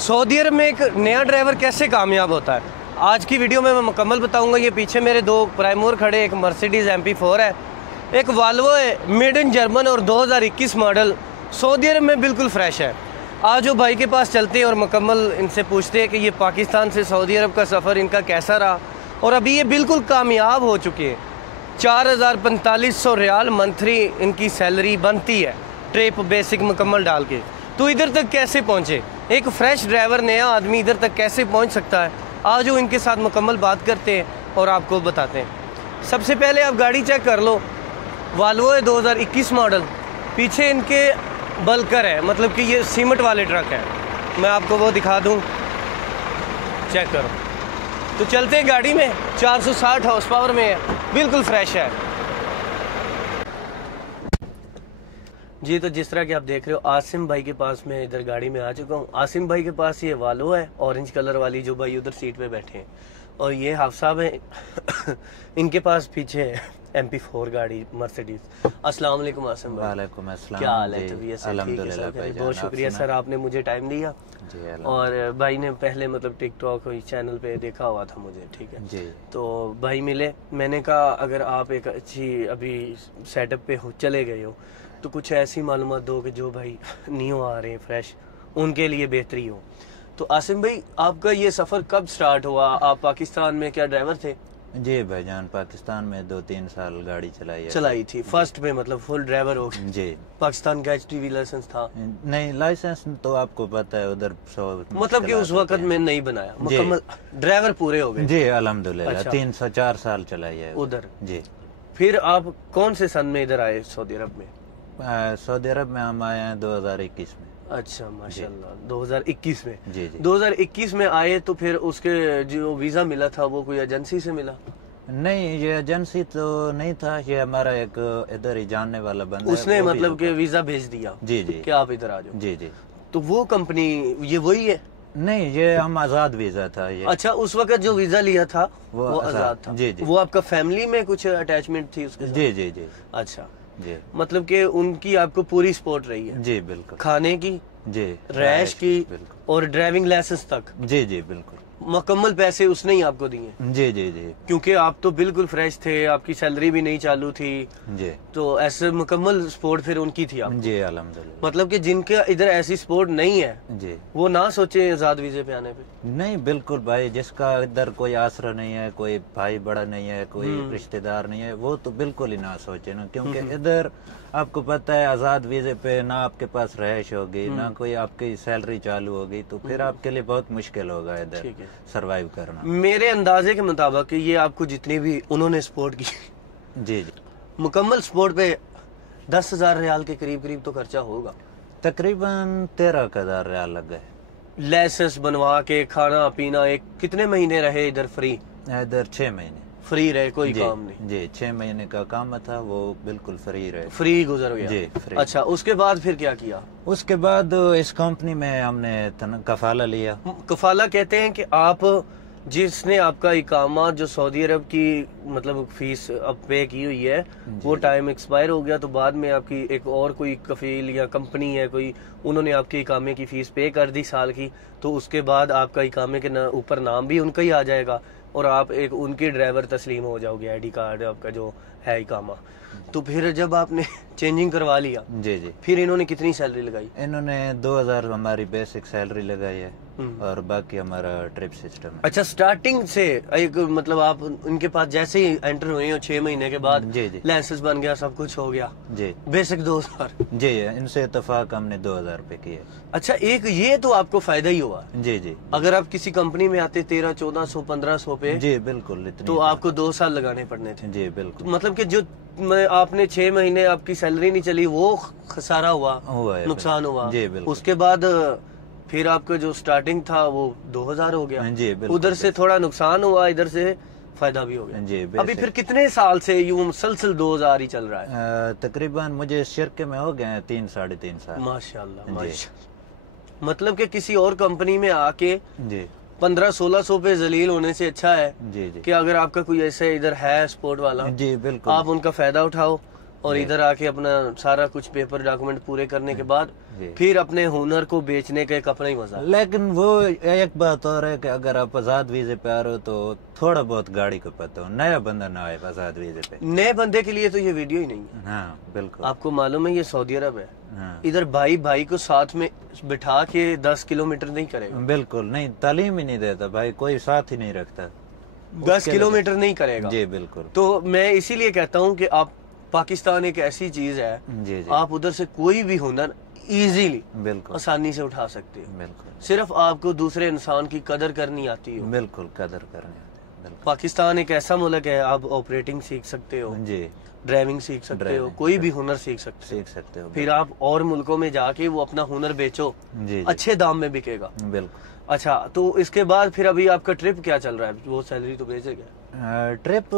Saudi अरब में एक नया ड्राइवर कैसे कामयाब होता है, आज की वीडियो में मैं मुकम्मल बताऊंगा। ये पीछे मेरे दो प्राइमोर खड़े, एक मर्सिडीज़ MP4 है, एक वाल्वो है मेड इन जर्मन और 2021 मॉडल, सऊदी अरब में बिल्कुल फ्रेश है। आज वो भाई के पास चलते हैं और मुकम्मल इनसे पूछते हैं कि ये पाकिस्तान से सऊदी अरब का सफ़र इनका कैसा रहा, और अभी ये बिल्कुल कामयाब हो चुके हैं। 4,4500 रियाल मंथली इनकी सैलरी बनती है, ट्रिप बेसिक मुकम्मल डाल के। तो इधर तक कैसे पहुँचे, एक फ़्रेश ड्राइवर नया आदमी इधर तक कैसे पहुँच सकता है, आज वो इनके साथ मुकम्मल बात करते हैं और आपको बताते हैं। सबसे पहले आप गाड़ी चेक कर लो, वाल्वो है 2021 मॉडल, पीछे इनके बल्कर है, मतलब कि ये सीमेंट वाले ट्रक है। मैं आपको वो दिखा दूं, चेक करो। तो चलते हैं गाड़ी में, 460 हॉर्स पावर में है, बिल्कुल फ्रेश है जी। तो जिस तरह कि आप देख रहे हो, आसिम भाई के पास मैं इधर गाड़ी में आ चुका हूँ। आसिम भाई के पास ये वाल्वो है, ऑरेंज कलर वाली, जो भाई उधर सीट पे बैठे हैं, और ये हाफ साहब हैं इनके पास पीछे है MP4 गाड़ी मर्सिडीज। अस्सलाम वालेकुम आसिम भाई। वालेकुम अस्सलाम। क्या हाल है? तबीयत अल्हम्दुलिल्लाह भाई, बहुत शुक्रिया सर, आपने मुझे टाइम दिया। और भाई ने पहले मतलब टिकटॉक चैनल पे देखा हुआ था मुझे, ठीक है जी। तो भाई मिले, मैंने कहा अगर आप एक अच्छी अभी सेटअप पे हो चले गए हो तो कुछ ऐसी मालूमात दो कि जो भाई न्यू आ रहे हैं फ्रेश, उनके लिए बेहतरी हो। तो आसिम भाई, आपका ये सफ़र कब स्टार्ट हुआ? आप पाकिस्तान में क्या ड्राइवर थे? जी भाईजान, पाकिस्तान में 2-3 साल गाड़ी चलाई थी फर्स्ट में, मतलब फुल ड्राइवर हो गए जी। पाकिस्तान का HTV लाइसेंस था? नहीं, लाइसेंस तो आपको पता है उधर मतलब कि उस वक्त में नहीं बनाया, मुकम्मल ड्राइवर पूरे हो गए जी अल्हम्दुलिल्लाह। अच्छा। 304 साल चलाई है उधर जी। फिर आप कौन से सन में इधर आए सऊदी अरब में? सऊदी अरब में हम आए हैं 2021 में। अच्छा माशाल्लाह, 2021 में जी जी। 2021 में आए तो फिर उसके जो वीज़ा मिला था वो कोई एजेंसी से मिला? नहीं, ये एजेंसी तो नहीं था, ये हमारा एक इधर ही जानने वाला बंदा, उसने मतलब कि वीज़ा भेज दिया जी जी कि आप इधर आ जाओ। जी जी। तो वो कंपनी ये वही है? नहीं, ये हम आज़ाद वीज़ा था ये। अच्छा, उस वक्त जो वीज़ा लिया था वो आज़ाद था जी जी। वो आपका फैमिली में कुछ अटैचमेंट थी उसके साथ? जी जी जी। अच्छा जी, मतलब कि उनकी आपको पूरी सपोर्ट रही है? जी बिल्कुल। खाने की जी, रैश की बिल्कुल, और ड्राइविंग लाइसेंस तक? जी जी बिल्कुल। मुकम्मल पैसे उसने ही आपको दिए? जी जी जी। क्योंकि आप तो बिल्कुल फ्रेश थे, आपकी सैलरी भी नहीं चालू थी जी, तो ऐसे मुकम्मल सपोर्ट फिर उनकी थी आपको? जी अल्हम्दुलिल्लाह। मतलब कि जिनके इधर ऐसी सपोर्ट नहीं है जी, वो ना सोचे आजाद वीजे पे आने पे? नहीं बिल्कुल भाई, जिसका इधर कोई आसरा नहीं है, कोई भाई बड़ा नहीं है, कोई रिश्तेदार नहीं है, वो तो बिल्कुल ही ना सोचे ना। क्योंकि इधर आपको पता है आजाद वीजे पे ना आपके पास रहायश होगी, ना कोई आपकी सैलरी चालू होगी, तो फिर आपके लिए बहुत मुश्किल होगा इधर सरवाइव करना। मेरे अंदाजे के मुताबिक ये आपको जितनी भी उन्होंने सपोर्ट की जी जी, मुकम्मल सपोर्ट पे 10,000 रियाल के करीब करीब तो खर्चा होगा? तकरीबन 13,000 रियाल लग गए। लाइसेंस बनवा के, खाना पीना, एक कितने महीने रहे इधर फ्री? इधर 6 महीने फ्री रहे, कोई काम नहीं? जी, 6 महीने का काम था, वो बिल्कुल फ्री रहे, फ्री गुजर गया जी फ्री। अच्छा, उसके बाद फिर क्या किया? उसके बाद इस कंपनी में हमने कफाला लिया। कफाला कहते हैं कि आप जिसने आपका इकामा जो सऊदी अरब की मतलब फीस अब पे की हुई है वो टाइम एक्सपायर हो गया, तो बाद में आपकी एक और कोई कफील या कंपनी है कोई, उन्होंने आपके इकामे की फीस पे कर दी साल की, तो उसके बाद आपका इकामे के ऊपर नाम भी उनका ही आ जाएगा और आप एक उनके ड्राइवर तस्लीम हो जाओगे, ID कार्ड आपका जो है इकामा। तो फिर जब आपने चेंजिंग करवा लिया जी जी, फिर इन्होंने कितनी सैलरी लगाई? इन्होंने 2,000 हमारी बेसिक सैलरी लगाई है और बाकी हमारा ट्रिप सिस्टम है। अच्छा, स्टार्टिंग से एक मतलब आप उनके पास जैसे ही एंटर हुए हो 6 महीने के बाद जी जी, लाइसेंस बन गया, सब कुछ हो गया जी, बेसिक 2,000? जी, इनसे इत्तेफाक हमने 2,000 रुपए किए। अच्छा, एक ये तो आपको फायदा ही हुआ। जी जी, अगर आप किसी कंपनी में आते 1300, 1400, 1500 पे, जी बिल्कुल, इतनी तो आपको 2 साल लगाने पड़ने थे। जी बिल्कुल। तो मतलब कि जो आपने 6 महीने आपकी सैलरी नहीं चली, वो खसारा हुआ है, नुकसान हुआ जी बिल्कुल। उसके बाद फिर आपका जो स्टार्टिंग था वो 2,000 हो गया जी बिल्कुल। उधर से थोड़ा नुकसान हुआ, इधर से फायदा भी हो गया जी। अभी फिर कितने साल से यूं मुसलसल 2,000 ही चल रहा है? तकरीबन मुझे शिरके में हो गए 3 साढ़े 3 साल। माशाल्लाह माशाल्लाह। मतलब कि किसी और कंपनी में आके जी 1500-1600 पे जलील होने से अच्छा है जी जी, कि अगर आपका कोई ऐसे इधर है स्पोर्ट वाला, जी बिल्कुल, आप उनका फायदा उठाओ और इधर आके अपना सारा कुछ पेपर डॉक्यूमेंट पूरे करने के बाद جی پھر اپنے ہنر کو بیچنے کا ایک اپنا ہی مزہ ہے. لیکن وہ ایک بات اور ہے کہ اگر آپ آزاد ویزے پہ آ رہے ہو تو تھوڑا بہت گاڑی کو پتہ ہو, نیا بندہ نہ آئے آزاد ویزے پہ. نئے بندے کے لیے تو یہ ویڈیو ہی نہیں ہے. ہاں بالکل. آپ کو معلوم ہے یہ سعودی عرب ہے, ہاں ادھر بھائی کو ساتھ میں بٹھا کے 10 کلومیٹر نہیں کرے گا. بالکل نہیں, تعلیم ہی نہیں دیتا بھائی, کوئی ساتھ ہی نہیں رکھتا. 10 کلومیٹر نہیں کرے گا. جی بالکل. تو میں اسی لیے کہتا ہوں کہ آپ, پاکستان ایک ایسی چیز ہے, جی جی آپ ادھر سے کوئی بھی ہنر ایزیلی بالکل آسانی سے اٹھا سکتے ہو. بالکل صرف آپ کو دوسرے انسان کی قدر کرنی آتی ہو. بالکل قدر کرنے آتے ہیں. پاکستان ایک ایسا ملک ہے, آپ آپریٹنگ سیکھ سکتے ہو, جی ڈرائیونگ سیکھ سکتے ہو, کوئی بھی ہنر سیکھ سکتے ہو. سیکھ سکتے ہو. پھر آپ اور ملکوں میں جا کے وہ اپنا ہنر بیچو, جی اچھے دام میں بکے گا. بالکل. اچھا, تو اس کے بعد پھر ابھی آپ کا ٹرپ کیا چل رہا ہے؟ وہ سیلری تو بھیجے گا. ٹرپ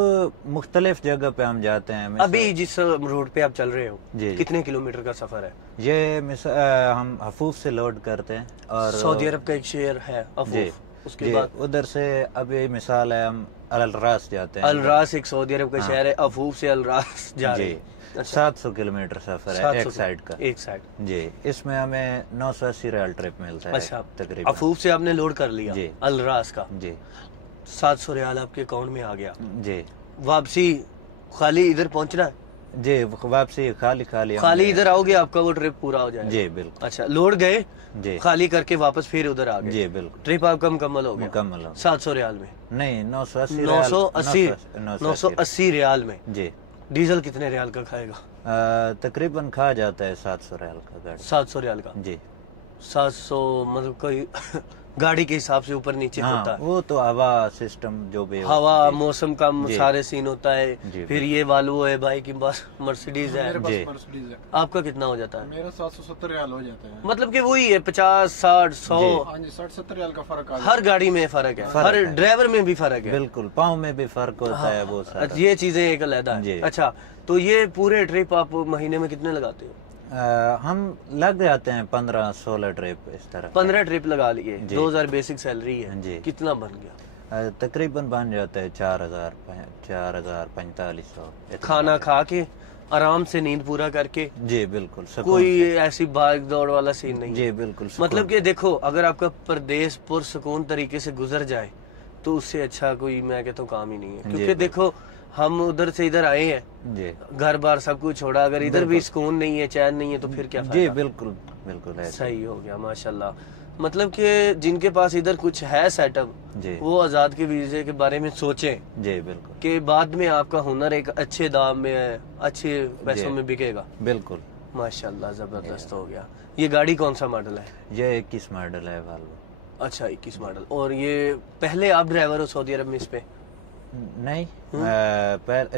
مختلف جگہ پہ ہم جاتے ہیں. ابھی جس روڈ پہ آپ چل رہے ہو جی کتنے کلومیٹر کا سفر ہے؟ یہ ہم حفوف سے لوڈ کرتے ہیں, اور سعودی عرب کا ایک شہر ہے جی, اس کے بعد ادھر سے ابھی مثال ہے ہم الراس جاتے ہیں. الراس ایک سعودی عرب کا شہر ہے, افوف سے الراس جا رہے جی, ہیں. 700 کلومیٹر سفر ہے ایک سائڈ کا. ایک سائڈ. جی, اس میں ہمیں 980 ریال ٹرپ ملتا ہے. اچھا, تقریباً افوف سے آپ نے لوڈ کر لیا جی الراس کا, جی 700 ریال آپ کے اکاؤنٹ میں آ گیا. جی واپسی خالی ادھر پہنچنا ہے؟ جی, واپسی خالی ادھر آؤ گے آپ کا وہ ٹرپ پورا ہو جائے گا. جی بالکل. اچھا, لوڈ گئے جی خالی کر کے واپس پھر ادھر آ گئے. جی بالکل. ٹرپ آپ کا مکمل ہو گیا مکمل ہو 700 ریال میں؟ نہیں, 980 ریال میں. جی. ڈیزل کتنے ریال کا کھائے گا؟ تقریباً کھا جاتا ہے 700 ریال کا گاڑی. 700 ریال کا. جی 700 مطلب کوئی گاڑی کے حساب سے اوپر نیچے ہوتا ہے. وہ تو ہوا سسٹم جو بھی ہوا موسم کا سارے سین ہوتا ہے. پھر یہ والوو ہے بھائی کے پاس, مرسیڈیز ہے. آپ کا کتنا ہو جاتا ہے؟ میرا 770 ریال ہو جاتا ہے. مطلب کہ وہی ہے 50 60 100. ہاں جی, 60-70 ریال کا فرق. ہر گاڑی میں فرق ہے, ہر ڈرائیور میں بھی فرق ہے. بالکل, پاؤں میں بھی فرق ہوتا ہے وہ سارا. یہ چیزیں ایک علیحدہ ہے. اچھا, تو یہ پورے ٹرپ آپ مہینے میں کتنے لگاتے ہو؟ ہم لگ جاتے ہیں 15-16 ٹرپ اس طرح. 15 ٹرپ لگا لیے, 2000 بیسک سیلری ہے. جی. کتنا بن گیا؟ تقریباً بن جاتا ہے 4500. کھانا کھا کے آرام سے نیند پورا کر کے. جی بالکل. کوئی ایسی بھاگ دوڑ والا سین نہیں. جی بالکل. مطلب کہ دیکھو, اگر آپ کا پردیس پرسکون طریقے سے گزر جائے تو اس سے اچھا کوئی میں کہتا ہوں کام ہی نہیں ہے. کیونکہ دیکھو ہم ادھر سے ادھر آئے ہیں, جی گھر بار سب کچھ چھوڑا, اگر ادھر بھی سکون نہیں ہے, چین نہیں ہے, تو پھر کیا فائدہ؟ جی بالکل بالکل. صحیح ہو گیا ماشاءاللہ. مطلب کہ جن کے پاس ادھر کچھ ہے سیٹ اپ, جی وہ آزاد کے ویزے کے بارے میں سوچیں. جی بالکل. کہ بعد میں آپ کا ہنر ایک اچھے دام میں ہے, اچھے پیسوں میں بکے گا. بالکل ماشاءاللہ, زبردست ہو گیا. یہ گاڑی کون سا ماڈل ہے؟ یہ 21 ماڈل ہے والوو. اچھا 21 ماڈل. اور یہ پہلے آپ ڈرائیور ہو سعودی عرب میں اس پہ؟ نہیں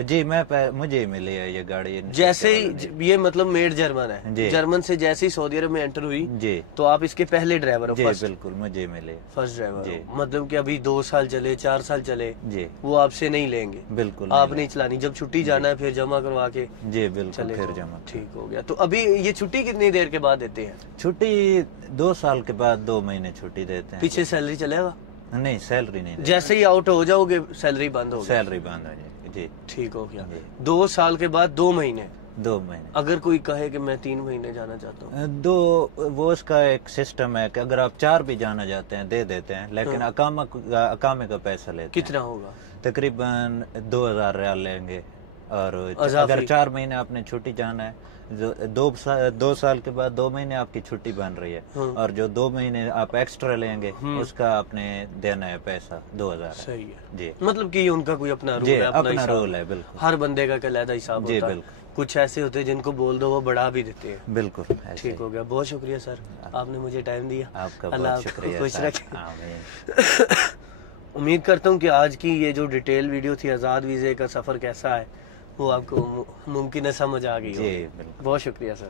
جی, مجھے ملی ہے یہ گاڑی. جیسے ہی یہ مطلب میڈ جرمن ہے, جرمن سے جیسے ہی سعودی عرب میں انٹر ہوئی جی تو آپ اس کے پہلے ڈرائیور ہو؟ جی بالکل, مجھے ملے فرسٹ ڈرائیور ہو. مطلب کہ ابھی 2 سال چلے, 4 سال چلے, جی وہ آپ سے نہیں لیں گے. بالکل آپ نہیں چلانی, جب چھٹی جانا ہے پھر جمع کروا کے. جی بالکل, پھر جمع. ٹھیک ہو گیا. تو ابھی یہ چھٹی کتنی دیر کے بعد دیتے ہیں؟ چھٹی 2 سال کے بعد 2 مہینے چھٹی دیتے ہیں. پیچھے سیلری چلے گا؟ نہیں, سیلری نہیں. جیسے ہی آؤٹ ہو جاؤ گے سیلری بند ہوگی؟ سیلری بند ہو جائے گی. جی ٹھیک ہو گیا. 2 سال کے بعد 2 مہینے. 2 مہینے. اگر کوئی کہے کہ میں 3 مہینے جانا چاہتا ہوں؟ وہ اس کا ایک سسٹم ہے کہ اگر آپ 4 بھی جانا چاہتے ہیں دے دیتے ہیں, لیکن اقامے کا پیسہ لیتے ہیں. کتنا ہوگا؟ تقریباً 2000 ریال لیں گے. اور اگر 4 مہینے آپ نے چھٹی جانا ہے, 2 سال کے بعد 2 مہینے آپ کی چھٹی بن رہی ہے, اور جو 2 مہینے آپ ایکسٹرا لیں گے اس کا آپ نے دینا ہے پیسہ 2000. صحیح ہے. جی, مطلب کہ یہ ان کا کوئی اپنا رول جی ہے, اپنا رول ہے. بالکل, ہر بندے کا علیحدہ حساب جی ہوتا ہے. بالکل. کچھ ایسے ہوتے ہیں جن کو بول دو وہ بڑھا بھی دیتے ہیں. بالکل. ٹھیک ہو گیا. بہت شکریہ سر, آپ نے مجھے ٹائم دیا. آپ کا اللہ بہت آپ کو شکریہ. خوش رکھے. امید کرتا ہوں کہ آج کی یہ جو ڈیٹیل ویڈیو تھی آزاد ویزے کا سفر کیسا ہے وہ آپ کو ممکن ہے سمجھ آ گئی. جی بالکل. بہت شکریہ سر.